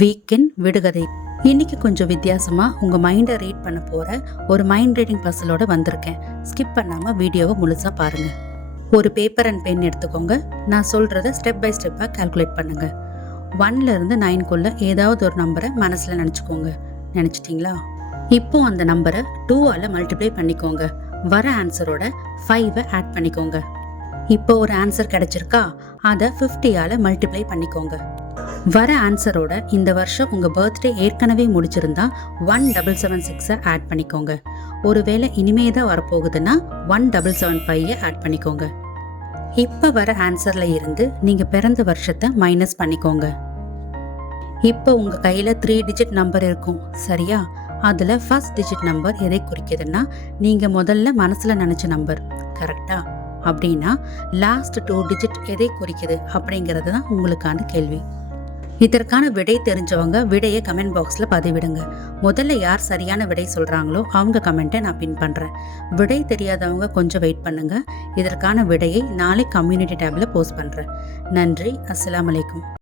Weekend விடுகதை. இன்னைக்கு கொஞ்சம் வித்தியாசமா உங்க மைண்டை ரீட் பண்ண போற ஒரு மைண்ட் ரீடிங் பசலோட வந்திருக்கேன். ஸ்கிப் பண்ணாம வீடியோவை முழுசா பாருங்க. ஒரு பேப்பர் அண்ட் பென் எடுத்துக்கோங்க. நான் சொல்றத ஸ்டெப் பை ஸ்டெப்பா கால்குலேட் பண்ணுங்க. 1ல இருந்து 9க்குள்ள ஏதாவது ஒரு நம்பரை மனசுல நினைச்சுக்கோங்க. நினைச்சிட்டீங்களா? இப்போ அந்த நம்பரை 2ஆல மல்டிப்ளை பண்ணிக்கோங்க. வர ஆன்சரோட 5 ஆட் பண்ணிக்கோங்க. இப்போ ஒரு ஆன்சர் கிடைச்சிருக்கா? அதை 50ஆல மல்டிப்ளை பண்ணிக்கோங்க. வர ஆன்சரோட இந்த வருஷம் உங்க பர்த்டே ஏற்கனவே முடிச்சிருந்தா 1776 ஆட் பண்ணிக்கோங்க. ஒருவேளை இனிமே தான் வரப்போகுதுன்னா 1775 ஆட் பண்ணிக்கோங்க. இப்ப வர ஆன்சர்ல இருந்து நீங்க பிறந்த வருஷத்தை மைனஸ் பண்ணிக்கோங்க. இப்போ உங்க கையில 3 டிஜிட் நம்பர் இருக்கும், சரியா? அதுல ஃபர்ஸ்ட் டிஜிட் நம்பர் எதை குறிக்குதுன்னா நீங்க முதல்ல மனசுல நினைச்ச நம்பர், கரெக்டா? அப்படின்னா லாஸ்ட் 2 டிஜிட் எதை குறிக்குது அப்படிங்கிறது தான் உங்களுக்கான கேள்வி. இதற்கான விடை தெரிஞ்சவங்க விடையை கமெண்ட் பாக்ஸில் பதிவிடுங்க. முதல்ல யார் சரியான விடை சொல்கிறாங்களோ அவங்க கமெண்ட்டை நான் பின் பண்ணுறேன். விடை தெரியாதவங்க கொஞ்சம் வெயிட் பண்ணுங்க. இதற்கான விடையை நாளை கம்யூனிட்டி டேப்ல போஸ்ட் பண்ணுறேன். நன்றி. அஸ்ஸலாமு அலைக்கும்.